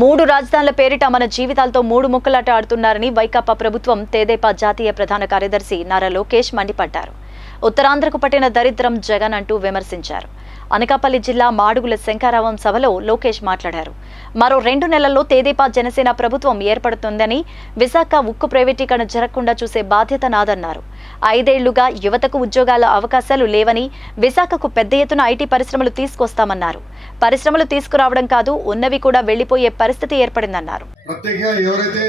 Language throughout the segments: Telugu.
మూడు రాజధానుల పేరిట మన జీవితాలతో మూడు ముక్కలాట ఆడుతున్నారని వైకాపా ప్రభుత్వం తెదేపా జాతీయ ప్రధాన కార్యదర్శి నారా లోకేష్ మండిపడ్డారు. ఉత్తరాంధ్రకు పట్టిన దరిద్రం జగన్ అంటూ విమర్శించారు. అనకాపల్లి జిల్లా మాడుగుల శంకారావం సభలో లోకేష్ మాట్లాడారు. మరో 2 నెలల్లో తెదేపా జనసేన ప్రభుత్వం ఏర్పడుతుందని, విశాఖ ఉక్కు ప్రైవేటీకరణ జరగకుండా చూసే బాధ్యత నాదన్నారు. 5 ఏళ్లుగా యువతకు ఉద్యోగాల అవకాశాలు లేవని, విశాఖకు పెద్ద ఎత్తున ఐటీ పరిశ్రమలు తీసుకొస్తామన్నారు. పరిశ్రమలు తీసుకురావడం కాదు, ఉన్నవి కూడా వెళ్లిపోయే పరిస్థితి ఏర్పడిందన్నారు. ప్రత్యేకంగా ఎవరైతే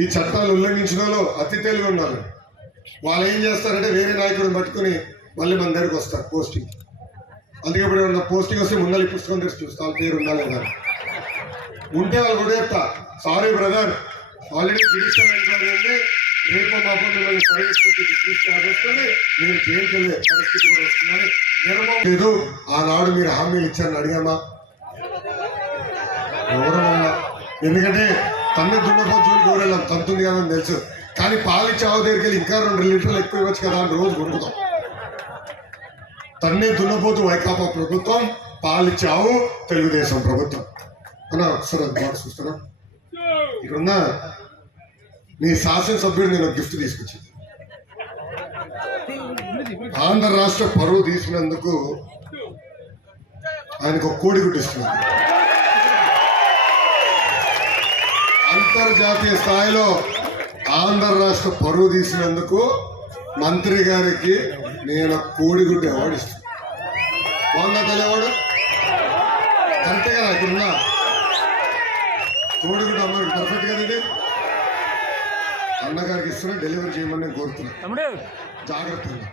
ఈ చట్టాలు ఉల్లంఘించినాలో అతి తెలివి ఉండాలి. వాళ్ళు ఏం చేస్తారంటే వేరే నాయకుడిని పట్టుకుని మళ్ళీ మన దగ్గరికి వస్తారు పోస్టింగ్. అందుకే ఇప్పుడు ఏమన్నా పోస్టింగ్ వస్తే ముందర ఈ పుస్తకం తెరిచి చూస్తాను పేరు ఉందా లేదా ఉంటే వాళ్ళు కూడా చెప్తా, sorry brother, already judicial enquiry ఉంది, రేపు మాపం మిమ్మల్ని సర్వీస్ నుంచి డిస్మిస్ చేస్తుంది, మీరు జైలుకి వెళ్ళే పరిస్థితి కూడా వస్తుందని నిర్మం లేదు. ఆనాడు మీరు హామీలు ఇచ్చారని అడిగామా? ఎవరన్నా? ఎందుకంటే తన్ను దున్నపోతులు కూరెళ్ళాం, తంతుంది కదా అని తెలుసు. కానీ పాలు చావు దగ్గరికి వెళ్ళి ఇంకా 2 లీటర్లు ఎక్కువ ఇవ్వచ్చు కదా అని రోజు కొనుక్కుతాం. తన్నే దున్నపోతు వైకాపా ప్రభుత్వం, పాలు చావు తెలుగుదేశం ప్రభుత్వం అన్నా. ఒకసారి అది బాగా చూస్తున్నా. ఇక్కడున్న నీ శాసనసభ్యుడు నేను గిఫ్ట్ తీసుకొచ్చింది. ఆంధ్ర రాష్ట్ర పరువు తీసుకున్నందుకు ఆయనకు ఒక కోడిగుడ్డు ఇస్తున్నాను. అంతర్జాతీయ స్థాయిలో ఆంధ్ర రాష్ట్ర పరువు తీసినందుకు మంత్రి గారికి నేను కోడిగుడ్డు అవార్డు ఇస్తాను. బాగుందా తెలియవాడు? కరెక్టే కదా? ఇక్కడున్నా కోడిగుడ్డు అమ్మాయి పర్ఫెక్ట్ కదా? ఇది అన్నగారికి ఇస్తున్నా, డెలివరీ చేయమని నేను కోరుతున్నాను. జాగ్రత్తగా